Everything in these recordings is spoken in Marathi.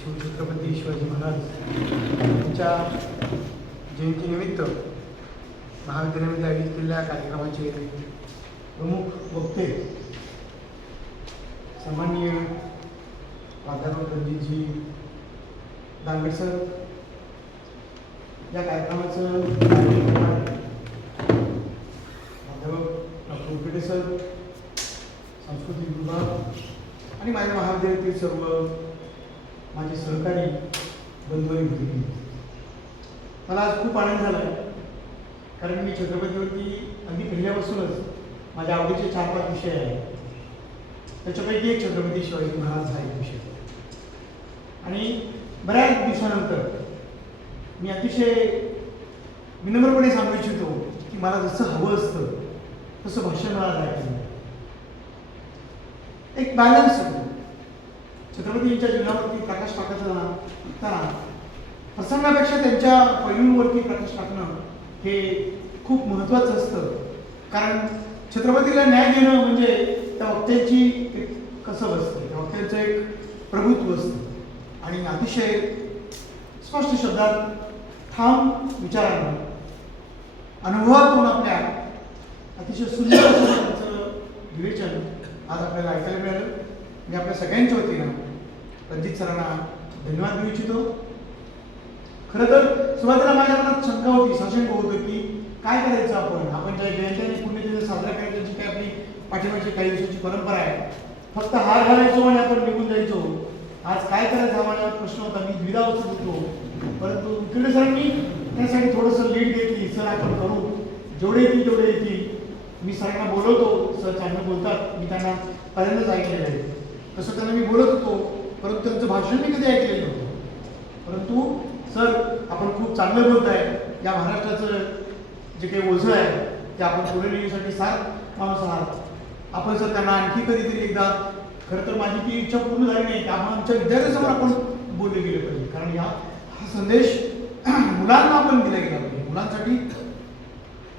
शिवछत्रपती शिवाजी महाराज यांच्या जयंतीनिमित्त महाविद्यालयामध्ये आयोजित केलेल्या कार्यक्रमाचे प्रमुख वक्ते सन्माननीय प्राध्यापक रणजितजी दांगड सर या कार्यक्रमाचं प्राध्यापक डॉक्टर उपेटे सर, सांस्कृतिक विभाग आणि माझ्या महाविद्यालयातील सर्व माझे सहकारी बंधू आणि भगिनी, मला आज खूप आनंद झाला आहे कारण मी छत्रपतीवरती अगदी पहिल्यापासूनच माझ्या आवडीचे 4-5 विषय आहेत. त्याच्यापैकी एक छत्रपती शिवाजी महाराज हा एक विषय आणि बऱ्याच दिवसानंतर मी अतिशय विनम्रपणे सांगू इच्छितो की मला जसं हवं असतं तसं भाषण मला जायचं, एक बॅलन्स होतो. छत्रपतींच्या जीवनावरती प्रकाश टाकताना प्रसंगापेक्षा त्यांच्या पैलूंवरती प्रकाश टाकणं हे खूप महत्त्वाचं असतं. कारण छत्रपतीला न्याय देणं म्हणजे त्या वक्त्यांची एक कसब असते, त्या वक्त्यांचं एक प्रभुत्व असतं आणि अतिशय स्पष्ट शब्दात ठाम विचारानं अनुभवातून आपल्या अतिशय सुंदर असं त्यांचं विवेचन आज आपल्याला ऐकायला मिळालं. मी आपल्या सगळ्यांच्या वतीनं रणजित सरांना धन्यवाद देऊ इच्छितो. खरं तर सुरुवातीला माझ्या मनात शंका होती, साशंक होतं की काय करायचं आपण ज्या जयंती आणि पुण्यतिथी साजरा करायची जी काही आपली पाठिंबाची काही दिवसाची परंपरा आहे, फक्त हार घालायचो आणि आपण निघून जायचो. आज काय करायचं हा माझ्या प्रश्न होता. मी द्विधावस्थेत होतो, परंतु उकिरडे सरांनी त्यासाठी थोडंसं लीड घेतली. सर आपण करू, जेवढे येतील तेवढे येतील. मी सरांना बोलवतो, सर चांगलं बोलतात, मी त्यांना पहिल्यांदाच ऐकलेलं आहे. तसं त्यांना मी बोलत होतो, परंतु त्यांचं भाषण मी कधी ऐकलेलं नव्हतं. परंतु सर आपण खूप चांगलं बोलत आहे, या महाराष्ट्राचं जे काही ओझं आहे ते आपण पुढे नेण्यासाठी साथ माणूस आहात. आपण सर त्यांना आणखी कधीतरी एकदा, खरं तर माझी ती इच्छा पूर्ण झाली नाही की आमच्या विद्यार्थ्यांसमोर आपण बोलले गेले पाहिजे, कारण हा संदेश मुलांना आपण दिला गेला पाहिजे, मुलांसाठी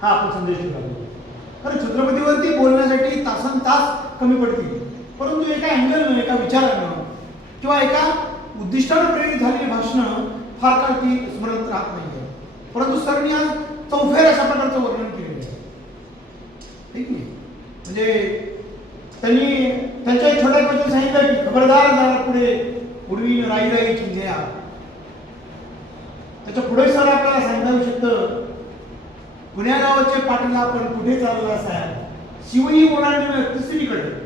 हा आपण संदेश दिला पाहिजे. कारण छत्रपतीवरती बोलण्यासाठी तासन तास कमी पडतील, परंतु एका अँगलनं, एका विचारानं किंवा एका उद्दिष्टानं प्रेरित झालेली भाषणं फार काळ ती स्मरणात राहत नाही. परंतु सरनी आज चौफेर अशा प्रकारचं वर्णन केलेलं आहे, ठीक नाही. म्हणजे त्यांनी त्यांच्या एक छोट्या बद्दल सांगितलं की खबरदार जरा पुढे उडवी राई राई चिंध्या. त्याच्या पुढे सर आपल्याला सांगता येऊ शकतं, पुण्या गावाचे पाटील आपण कुठे चालला साहेब, शिवही ओलांडून तिसरीकडे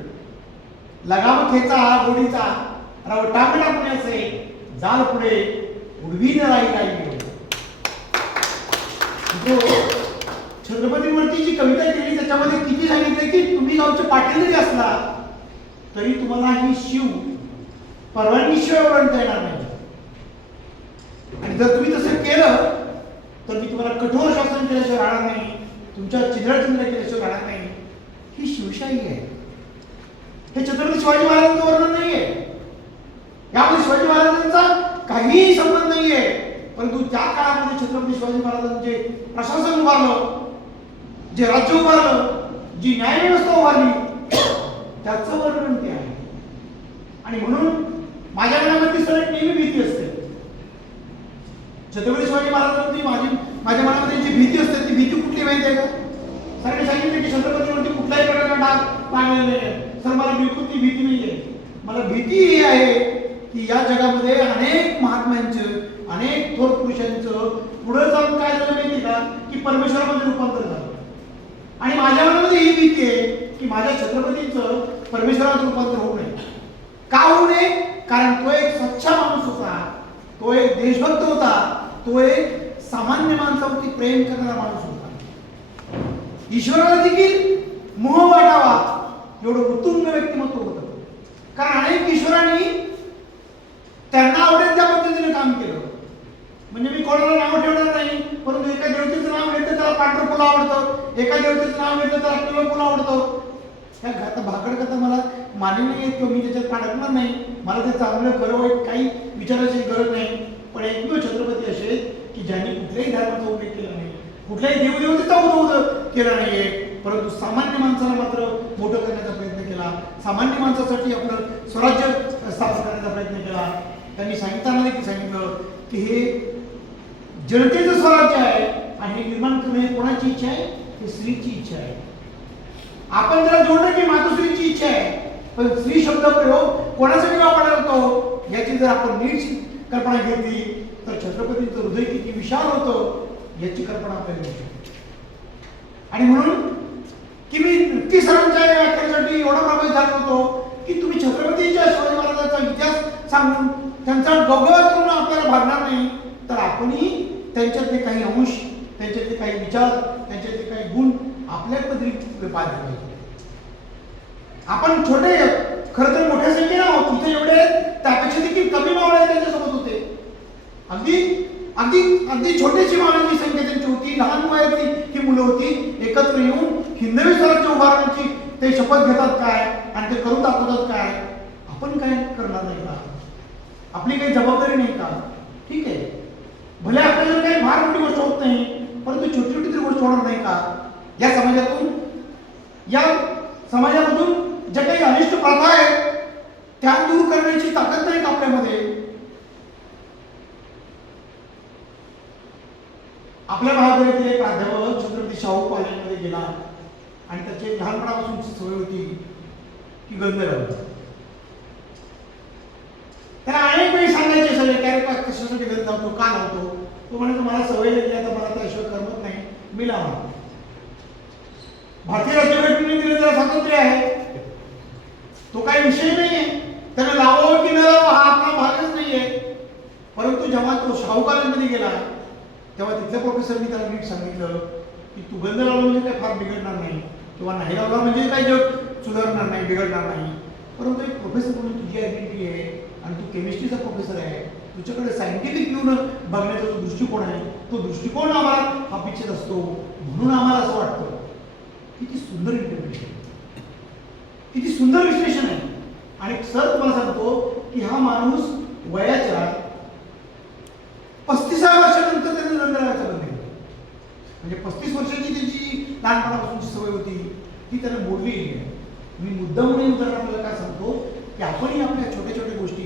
लगाम खेचा गोडीचा राव टाकला पुण्याचे जाल पुढे उडवीन राई राई. छत्रपतींवरती जी कविता केली त्याच्यामध्ये किती सांगितलं की तुम्ही गावचे पाटील जरी असला तरी तुम्हाला ही शिव परवानगीशिवाय ओलांडता येणार नाही. आणि जर तुम्ही तसं केलं तर मी तुम्हाला कठोर शासन केल्याशिवाय राहणार नाही, तुमच्या चिंध्रा केल्याशिवाय राहणार नाही. ही शिवशाही आहे. हे छत्रपती शिवाजी महाराजांचं वर्णन नाहीये, यामध्ये शिवाजी महाराजांचा काहीही संबंध नाहीये. परंतु त्या काळामध्ये छत्रपती शिवाजी महाराजांनी जे प्रशासन उभारलं, जे राज्य उभारलं, जी न्यायव्यवस्था उभारली, त्याचं वर्णन ते आहे. आणि म्हणून माझ्या मनामध्ये सर एक नेहमी भीती असते. छत्रपती शिवाजी महाराजांची माझ्या मनामध्ये जी भीती असते ती भीती कुठली माहिती आहे का? सरांनी सांगितलं की छत्रपतीवरती कुठल्याही प्रकारचा डाग पाडलेला नाही. सर मला बिलकुल ती भीती नाही आहे. मला भीती ही आहे की या जगामध्ये अनेक महात्म्यांचं, अनेक थोर पुरुषांचं पुढे जाऊन काय झालं माहिती का की परमेश्वरामध्ये रूपांतर झालं. आणि माझ्या मनामध्ये ही भीती आहे की माझ्या छत्रपतींचं परमेश्वरात रूपांतर होऊ नये. का होऊ नये? कारण तो एक सच्चा माणूस होता, तो एक देशभक्त होता, तो एक सामान्य माणसावरती प्रेम करणारा माणूस होता. ईश्वराला देखील मोह वाटावा एवढं उत्तुंग व्यक्तिमत्व होतं. कारण अनेक ईश्वरांनी त्यांना आवडेल त्या पद्धतीने काम केलं. म्हणजे मी कोणाला नाव ठेवणार नाही, परंतु एका देवतेचं नाव घेतलं त्याला पांढरं फुलं आवडतं, एका देवतेचं नाव घेतलं त्याला पिवळं फुलं आवडतं. त्या भाकड कथा मला मान्य नाही किंवा मी त्याच्यात अडकणार नाही. मला ते चांगलं खरं वाईट काही विचारायची गरज नाही. पण एकमेव छत्रपती असे की ज्यांनी कुठल्याही धर्माचा उल्लेख केला नाही, कुठल्याही देवदेवतेचा उल्लेख केला नाहीये, परंतु सामान्य माणसाला मात्र मोठं करण्याचा प्रयत्न केला. सामान्य माणसासाठी आपलं स्वराज्य स्थापन करण्याचा प्रयत्न त्यांनी सांगितताना देखील सांगितलं की हे जनतेचं स्वराज्य आहे आणि हे निर्माण करणं हे कोणाची इच्छा आहे? हे स्त्रीची इच्छा आहे. आपण जरा जोडलं की मातोश्रीची इच्छा आहे, पण स्त्री शब्द प्रयोग कोणासाठी वापरला जातो याची जर आपण नीट कल्पना घेतली तर छत्रपतींचं हृदय किती विशाल होतं याची कल्पना आपल्याला येऊ शकते. आणि म्हणून की मी नक्की सरांच्या व्याख्यानासाठी एवढा प्रभावित झालो होतो की तुम्ही छत्रपतीच्या शिवाजी महाराजांचा इतिहास सांगून त्यांचा गौरव करून आपल्याला भागणार नाही, तर आपणही त्यांच्यातले काही अंश, त्यांच्यातले काही विचार, त्यांच्यातले काही गुण आपल्या पद्धतीने पाहिजे पाहिजे. आपण छोटे खरं तर मोठ्या संख्येने आहोत, इथे एवढे त्यापेक्षा देखील कमी मावळे त्यांच्यासोबत होते. अगदी अगदी अगदी छोटीशी मावळ्यांची संख्या त्यांची होती, लहान वयातली ही मुलं होती. एकत्र येऊन हिंदवी स्वराज्य उभारण्याची ते शपथ घेतात काय आणि ते करून दाखवतात काय. आपण काय करणार नाही का? आपली काही जबाबदारी नाही का? ठीक आहे, भले आपल्याला काही फार मोठी गोष्ट होत नाही, परंतु छोटी छोटी तरी गोष्ट होणार नाही का? या समाजामधून ज्या काही अनिष्ट प्रथा आहेत त्या दूर करण्याची ताकद नाही का आपल्यामध्ये? आपल्या महाविद्यालयातील एक प्राध्यापक छत्रपती शाहू कॉलेजमध्ये गेला आणि त्याची लहानपणापासूनची सवय होती की गंध लावायचा. त्याला अनेक वेळी सांगायचे सगळे काय कशासाठी गंध लावतो, का लावतो. तो म्हणायचा मला सवय लागली, आता मला त्याशिवाय करमत नाही, मी लावणार. भारतीय राज्यघटनेने दिलं त्याला स्वातंत्र्य आहे, तो काही विषय नाहीये. त्याला लावावं की न लावावं हा आपला भागच नाहीये. परंतु जेव्हा तो शाहू कॉलेजमध्ये गेला तेव्हा तिथल्या प्रोफेसरनी त्याला नीट सांगितलं की तू गंध लावला म्हणजे काय फार बिघडणार नाही, किंवा नाही लावला म्हणजे काय जग सुधारणार नाही, बिघडणार नाही. परंतु एक प्रोफेसर म्हणून तुझी आयडेंटिटी आहे आणि तू केमिस्ट्रीचा प्रोफेसर आहे, तुझ्याकडे सायंटिफिक व्ह्यून बघण्याचा जो दृष्टिकोन आहे तो दृष्टिकोन आम्हाला अपेक्षित असतो. म्हणून आम्हाला असं वाटतं. किती सुंदर इंटरप्रिटेशन, किती सुंदर विश्लेषण आहे. आणि सर तुम्हाला सांगतो की हा माणूस वयाच्या 35व्या वर्षानंतर त्याने गंध लावायचा बंद केला. म्हणजे 35 वर्षाची त्याची लहानपणापासूनची सवय होती ती त्याने मोडली आहे. मी मुद्दाम म्हणून उदाहरण आपल्याला काय सांगतो की आपणही आपल्या छोट्या छोट्या गोष्टी,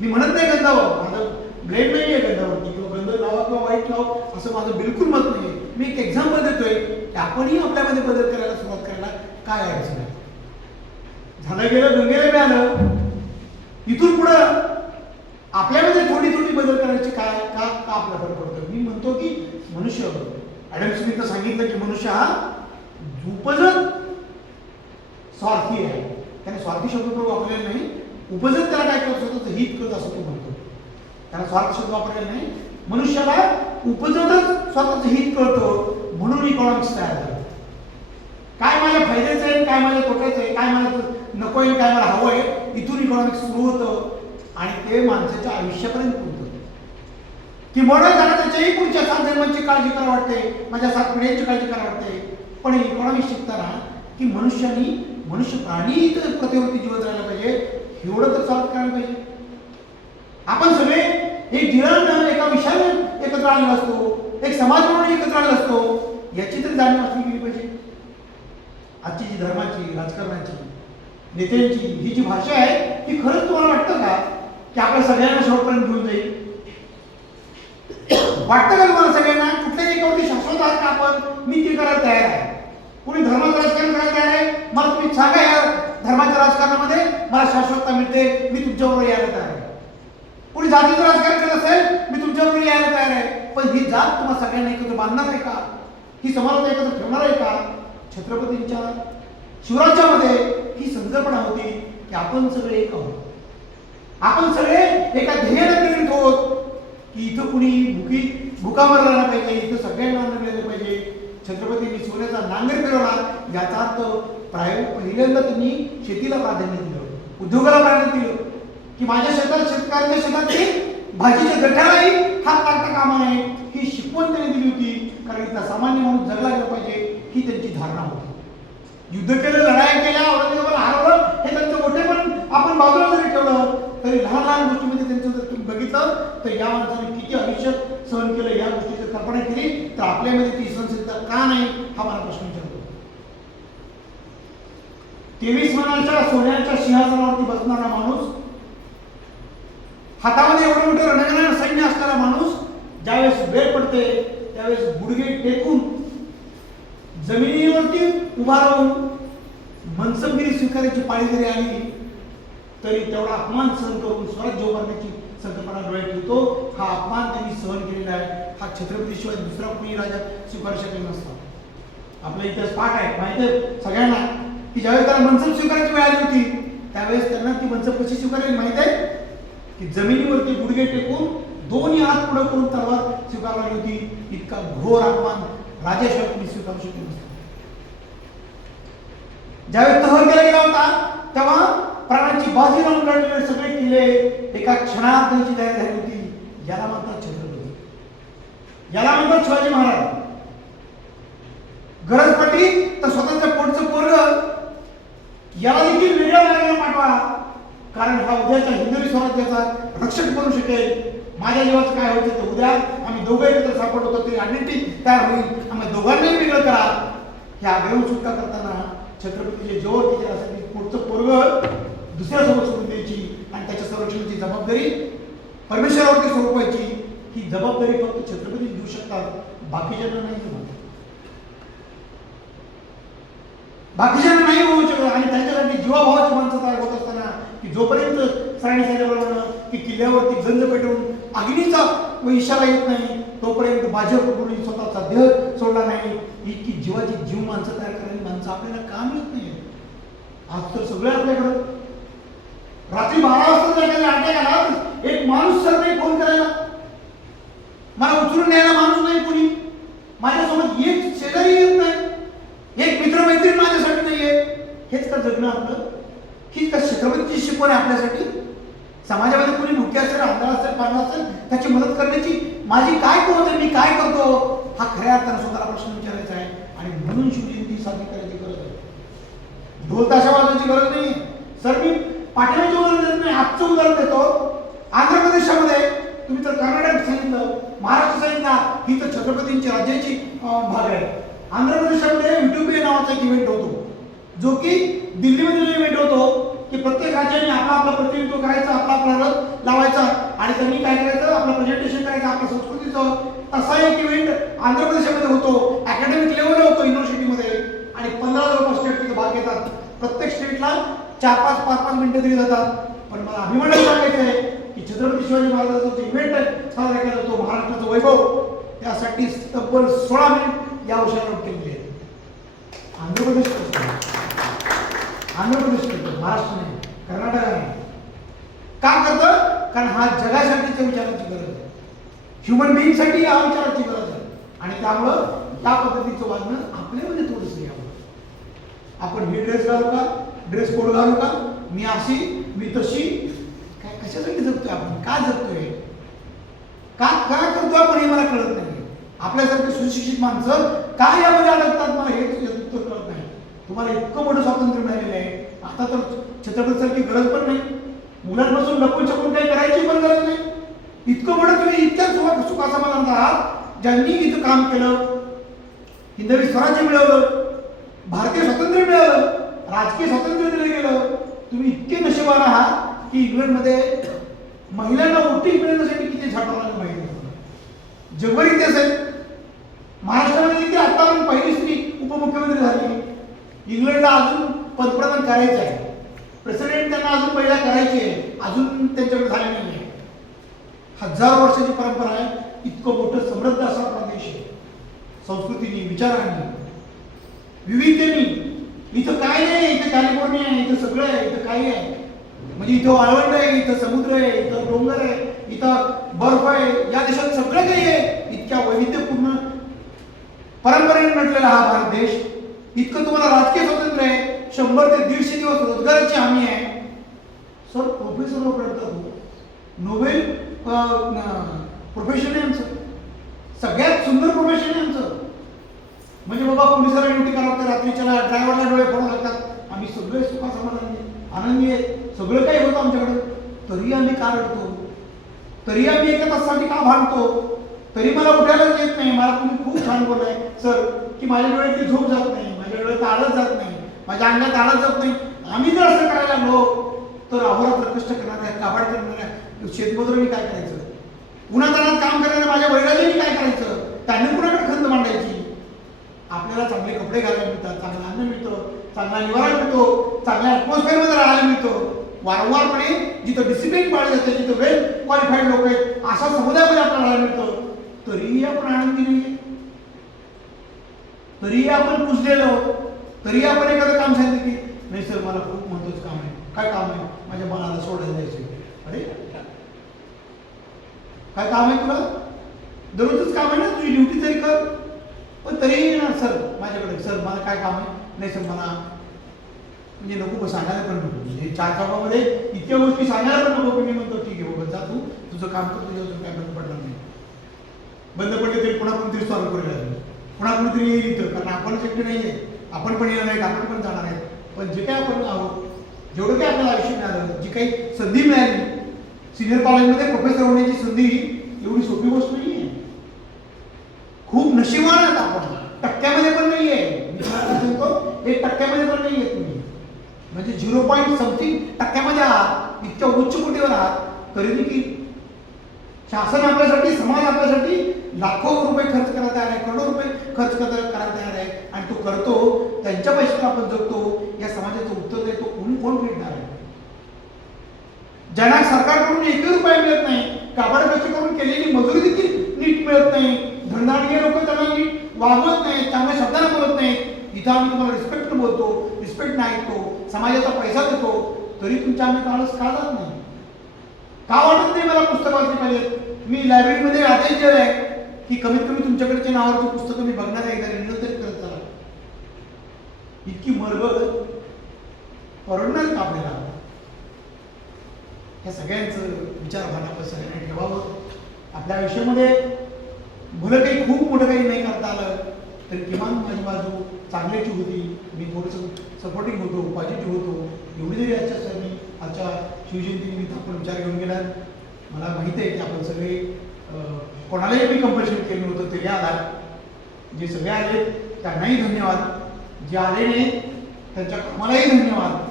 मी म्हणत नाही गंधावर, माझं ब्लेम नाही आहे गंधावरती किंवा गंध लावा किंवा वाईट लाव असं माझं बिलकुल मत नाही. मी एक एक्झाम्पल देतोय की आपणही आपल्यामध्ये बदल करायला सुरुवात करायला काय अडचण आहे. झालं गेलं गंगेला मिळालं, इथून पुढं आपल्यामध्ये थोडी थोडी बदल करायची काय का का आपला फरक पडतो. मी म्हणतो की मनुष्य, ॲडम स्मिथनं सांगितलं की मनुष्य हा उपजत स्वार्थी आहे. त्याने स्वार्थी शब्द वापरलेला नाही, उपजत त्याला काय करत स्वतःचं हित करत असं तो म्हणतो. त्याला स्वार्थ शब्द वापरलेला नाही. मनुष्याला उपजतच स्वतःचं हित कळतो म्हणून इकॉनॉमिक्स तयार झालं. काय माझ्या फायद्याचं आहे, काय माझ्या तोट्याचं आहे, काय मला नको आहे, काय मला हवं आहे, इथून इकॉनॉमिक्स सुरू होतं आणि ते माणसाच्या आयुष्यापर्यंत पोहोचतं. की मोठं झालं त्याच्याही पुढच्या 7 जन्मांची काळजी करावी वाटते, माझ्या 7 पिढ्यांची काळजी करावी वाटते. पण इकॉनॉमिक्स शिकताना की मनुष्य प्राणी प्रतिवृत्ती जीवन राहायला पाहिजे, एवढं तर चालत करायला पाहिजे. आपण सगळे एक जिरण एका विषयाने एकत्र आलेला असतो, एक समाज म्हणून एकत्र आलेला असतो, याची तरी जाणीव असली गेली पाहिजे. आजची जी धर्माची, राजकारणाची, नेत्यांची ही जी भाषा आहे ती खरंच तुम्हाला वाटतं का की आपल्या सगळ्यांना शेवटपर्यंत घेऊन जाईल? वाटतं का तुम्हाला सगळ्यांना कुठल्याही एकावरती शाश्वत आहात का आपण? मी ते करायला तयार आहे. कोणी धर्माचं राजकारण करायला तयार आहे, मला तुम्ही सांगा या धर्माच्या राजकारणामध्ये मला शाश्वतता मिळते, मी तुमच्याबरोबर यायला तयार आहे. कोणी जातीचं राजकारण करत असेल, मी तुमच्याबरोबर यायला तयार आहे. पण ही जात तुम्हाला सगळ्यांना एकत्र बांधणार आहे का? ही समाजात एकत्र ठेवणार आहे का? छत्रपतींच्या शिवराज्यामध्ये ही संकल्पना होती की आपण सगळे एक आहोत, आपण सगळे एका ध्येयाने प्रेरित आहोत की इथं कुणी भुका मरला पाहिजे, इथं सगळ्यांना अन्न मिळालं पाहिजे. छत्रपतींनी सोन्याचा नांगर फिरवला याचा अर्थ पहिल्यांदा त्यांनी शेतीला प्राधान्य दिलं, उद्योगाला प्राधान्य दिलं की माझ्या शेतकऱ्यांच्या शेतातली भाजीच्या गठ्यालाही हात लागता कामा नये ही शिकवण त्यांनी दिली होती. कारण इथला सामान्य माणूस जगला गेला पाहिजे ही त्यांची धारणा होती. युद्ध केलं, लढाई केल्या, औरंगजेबाला हरवलं, हे त्यांचं मोठेपण आपण बाजूला जरी ठेवलं तरी लहान लहान गोष्टीमध्ये त्यांचं जर तुम्ही बघितलं तर या माणसाने किती आयुष्य सहन केलं या गोष्टीची कल्पना केली तर आपल्यामध्ये ती सहनशीलता का नाही हा मला प्रश्न विचारतो. 23 मनाच्या सोन्याच्या सिंहासनावरती बसणारा माणूस हातामध्ये एवढं मोठं रणगाणं सैन्य असणारा माणूस ज्यावेळेस वेळ पडते त्यावेळेस गुडघे टेकून जमिनीवरती उभा राहून मनसबगिरी स्वीकारायची पाळी जरी आली तरी तेवढा अपमान सहन करून स्वराज्य उभारण्याची संकल्पना डोळ्यात ठेवतो. हा अपमान त्यांनी सहन केलेला आहे. हा छत्रपती शिवाय दुसरा कोणी राजा स्वीकारू शकले नसता. आपला इतिहास पाठ आहे, माहिती आहे सगळ्यांना की ज्यावेळेस त्याला मनसब स्वीकारायची वेळ आली होती त्यावेळेस त्यांना ती मनसब कशी स्वीकारायची माहिती आहे की जमिनीवरती गुडघे टेकून दोन्ही हात पुढे करून तलवार स्वीकारली होती. इतका घोर अपमान राजाशिवाय कोणी स्वीकारू शकले नसता. ज्यावेळेस तह केला गेला होता तेव्हा प्राणांची बाजी लावून लढलेले सगळे किल्ले एका क्षणात त्यांची तयारी झाली होती. याला म्हणतात छत्रपती, याला म्हणतात शिवाजी महाराज. गरज पडली तर स्वतःच्या पोटचं पोरग याला देखील वेगळ्या मार्गाला पाठवा, कारण हा उद्याच्या हिंदवी स्वराज्याचा रक्षक बनू शकेल. माझ्या जीवाचं काय होतं ते उद्या आम्ही दोघं एकत्र सापडलो होतो तरी आयडेंटिटी तयार होईल. आम्ही दोघांनाही वेगळं करा. हे आग्रह सुटका करताना छत्रपतीचे जोर किती असेल पुढचं पोरग दुसऱ्यासोबत सोडून द्यायची आणि त्याच्या संरक्षणाची जबाबदारी परमेश्वरावरती सोपवायची. ही जबाबदारी फक्त छत्रपती देऊ शकतात, बाकीच्यांना नाही. बाकीच्यांना नाही होऊ शकत. आणि त्याच्यासाठी जीवाभावाची माणसं तयार होत असताना की जोपर्यंत सरांनी सांगितल्याप्रमाणे की किल्ल्यावरती गंज पेटवून अग्नीचा इशारा येत नाही तोपर्यंत भाजपकडून स्वतःचा देह सोडला नाही. इतकी जीवाची जीव माणसं तयार करणारी माणसं आपल्याला का मिळत नाही. आज तर सगळे आपल्याकडं रात्री 12 वाजता अटॅक आला, एक माणूस सर नाही फोन करायला, मला उचलून न्यायला माणूस नाही कोणी, माझ्यासोबत एक शेजारी येत नाही, एक मित्रमैत्रीण माझ्यासाठी नाही आहे. हेच का जगणं आपलं? हीच का छत्रपतीची शिकवण आहे आपल्यासाठी? समाजामध्ये कोणी भुके असेल, आंधळा असेल, पांढरा असेल त्याची मदत करण्याची माझी काय कुवत आहे, मी काय करतो हा खऱ्या अर्थानं स्वतःला प्रश्न विचारायचा आहे. आणि म्हणून शिवजयंती साजरी करायची गरज आहे. ढोल ताशा वाजवायची गरज नाही. सर मी पाठिंब्याचे उदाहरण देत नाही, आजचं उदाहरण देतो. आंध्र प्रदेशामध्ये तुम्ही तर कर्नाटक सांगितलं, महाराष्ट्र सांगितला, ही तर छत्रपतींची राज्याची भाग आहे. आंध्र प्रदेशामध्ये युट्यूब नावाचा एक इव्हेंट होतो जो की दिल्लीमध्ये जो इव्हेंट होतो की प्रत्येक राज्याने आपला आपला प्रतिनिधित्व करायचं, आपला आपला रथ लावायचा आणि त्यांनी काय करायचं आपलं प्रेझेंटेशन करायचं आपल्या संस्कृतीचं. तसा एक इव्हेंट आंध्र प्रदेशामध्ये होतो, अकॅडमिक लेवलला होतो युनिव्हर्सिटीमध्ये आणि 15 जवळपास स्टेट तिथे भाग घेतात. प्रत्येक स्टेटला 4-5 मिनिटं दिली जातात. पण मला अभिमानाने सांगायचं आहे की छत्रपती शिवाजी महाराजांचा जो इव्हेंट साजरा केला जातो महाराष्ट्राचं वैभव त्यासाठी तब्बल 16 मिनिट या विषयावर केलेले आहेत. आंध्र प्रदेश करतो, महाराष्ट्र नाही, कर्नाटक नाही. का करतं? कारण हा जगासाठीच्या विचाराची गरज आहे, ह्युमन बिईंगसाठी या विचाराची गरज आहे. आणि त्यामुळं त्या पद्धतीचं वागणं आपल्यामध्ये थोडंसं यावं. आपण हे ड्रेस घालू का, ड्रेस कोड घालू का, मी अशी मी तशी, काय कशासाठी जगतोय आपण, का जगतोय, का करतोय आपण हे मला कळत नाही. आपल्यासारखे सुशिक्षित माणसं काय यामध्ये अडकतात मला हे उत्तर कळत नाही. तुम्हाला इतकं मोठं स्वातंत्र्य मिळालेलं आहे, आता तर छत्रपतीसारखी गरज पण नाही, मुलांपासून लपून छपून काही करायची पण गरज नाही. इतकं मोठं तुम्ही इतक्या सुखासमाधानात आहात. ज्यांनी इथं काम केलं, हिंदवी स्वराज्य मिळवलं, भारतीय स्वातंत्र्य मिळालं, राजकीय स्वातंत्र्य दिलं गेलं. तुम्ही इतके नशीबवान आहात की इंग्लंडमध्ये महिलांना वोटिंग मिळण्यासाठी किती झटवलं माहिती आहे. जगभर इतिहास आहे. महाराष्ट्रामध्ये देखील आतापर्यंत पहिली स्त्री उपमुख्यमंत्री झाली. इंग्लंडला अजून पंतप्रधान करायचं आहे, प्रेसिडेंट त्यांना अजून पहिला करायची आहे, अजून त्यांच्याकडे झाले नाही आहे. हजारो वर्षाची परंपरा आहे. इतकं मोठं समृद्ध असा आपला देश आहे, संस्कृतीने, विचारांनी, विविधतेने. इथं काय नाही, इथं कॅलिफोर्निया आहे, इथं सगळं आहे, इथं काही आहे म्हणजे इथं वाळवंट आहे, इथं समुद्र आहे, इथं डोंगर आहे, इथं बर्फ आहे. या देशात सगळं काही आहे. इतक्या वैविध्यपूर्ण परंपरेने नटलेला हा भारत देश. इतकं तुम्हाला राजकीय स्वातंत्र्य आहे, 100 ते 150 दिवस रोजगाराची हमी आहे. सर प्रोफेसर लोक रडतात, नोबेल प्रोफेशन आहे आमचं, सगळ्यात सुंदर प्रोफेशन आहे आमचं. म्हणजे बाबा पोलिसाला ड्युटी करावं लागतं, रात्रीच्याला ड्रायव्हरला डोळे फोडावे लागतात. आम्ही सगळे सुखासमाधानी आनंदी आहे, सगळं काही होतं आमच्याकडे, तरी आम्ही का रडतो, तरी आम्ही एका तासासाठी का भांडतो, तरी मला उठायलाच येत नाही. मला तुम्ही खूप छान बोललाय सर की माझ्या डोळ्यातली झोप जात नाही, माझ्या डोळ्यात आळस जात नाही, माझ्या अंगात आळस जात नाही. आम्ही जर असं करायला लागलो तर अहोरात्र कष्ट करणाऱ्या, काबाड करणाऱ्या शेतमजुरांनी काय करायचं, उन्हातानात काम करणाऱ्या माझ्या वडिलांनी काय करायचं, त्यांनी कुणाकडे खंत मांडायची. आपल्याला चांगले कपडे घालायला मिळतात, चांगलं अन्न मिळतं, चांगला निवारा मिळतो, चांगल्या ॲटमॉस्फिअरमध्ये राहायला मिळतं. वारंवारपणे जिथं डिसिप्लिन पाळलं जाते, जिथं वेल क्वालिफाईड लोक आहेत अशा समुदायामध्ये आपल्याला राहायला मिळतं. तरीही आपण आनंदी नाही, तरीही आपण पुजलेलो आहोत, तरीही आपण एखादं काम सांगितलं की नाही सर मला खूप महत्त्वाचं काम आहे. काय काम आहे? माझ्या बाळाला सोडायला जायचं. अरे काय काम आहे तुला? दररोजच काम आहे ना, तुझी ड्युटी तरी कर. पण तरीही ना सर माझ्याकडे, सर मला काय काम आहे? नाही सर मला, म्हणजे नको सांगायला पण नको, म्हणजे 4 चौकामध्ये इतक्या गोष्टी सांगायला पण नको. मी म्हणतो ठीक आहे बाबा जा तू तुझं काम कर, तुझ्या अजून काय बंद पडणार नाही. बंद पडले तरी पुन्हा कोणतरी सॉल्व्ह करू लागेल, पुन्हा कोणतरी येईल इथं, कारण आपण शेवटी नाही आहे, आपण पण येणार नाहीत, आपण पण जाणार आहेत. पण जे काय आपण आहोत, जेवढं काय आपल्याला आयुष्य मिळालं, जी काही संधी मिळाली, सिनियर कॉलेजमध्ये प्रोफेसर होण्याची संधी एवढी सोपी गोष्ट नाही आहे. खूप नशिबान आहेत आपण, टक्क्यामध्ये पण नाही आहे. मी सांगतो 1% पण नाही आहे तुम्ही, म्हणजे 0.something% आहात. इतक्या उच्च कोटीवर आहात, तरी देखील शासन आपल्यासाठी, समाज आपल्यासाठी लाखो रुपये खर्च करायला तयार आहे, करोडो रुपये खर्च करायला तयार आहे. आणि तो करतो, त्यांच्या पैशाला आपण जगतो. या समाजाचं उत्तर देतो कोण फेडणार आहे? ज्यांना सरकारकडून 1 रुपया मिळत नाही, काबाड कष्ट करून केलेली मजुरी देखील नीट मिळत नाही, धनदांडगे लोक त्यांना नीट वागवत नाही, चांगल्या शब्दाने बोलत नाही. इथं आम्ही तुम्हाला रिस्पेक्ट बोलतो, रिस्पेक्ट नाही ऐकतो, समाजाचा पैसा देतो, तरी तुमच्या आम्ही काळच का जात नाही? का वाटत नाही मला पुस्तक वाचली पाहिजे? मी लायब्ररीमध्ये आदेश दिलाय की कमीत कमी तुमच्याकडच्या नावावरची पुस्तकं मी बघणार आहे, एकदा रिन्यू तरी करत चला. इतकी मरगळ परवडणार का आपल्याला? या सगळ्यांचं विचारभावना आपण सगळ्यांनी ठेवावं. आपल्या आयुष्यामध्ये भलं काही खूप मोठं काही नाही करता आलं तरी किमान माझी बाजू चांगल्याची होती, मी थोडंसं सपोर्टिंग होतो, पॉझिटिव्ह होतो. एवढी जरी आजच्या शिवजयंतीनिमित्त आपण विचार घेऊन गेलात. मला माहिती आहे की आपण सगळे कोणालाही मी कंपल्शन केलं नव्हतं, तरी आलात. जे सगळे आले त्यांनाही धन्यवाद, जे आले नाही त्यांच्या कामालाही धन्यवाद.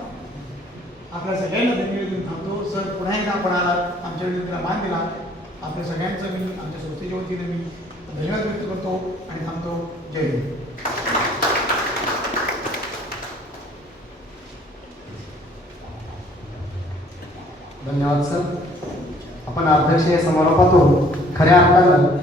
आपल्या सगळ्यांना धन्यवाद देऊन थांबतो. सर पुन्हा एकदा आपण आलात, आमच्याकडे त्याला मान दिला. आपल्या सगळ्यांचं मी आमच्या संस्थेच्या वतीने मी धन्यवाद व्यक्त करतो आणि थांबतो. जय हिंद. धन्यवाद सर. आपण अध्यक्षीय समारोपातून खऱ्या अर्थानं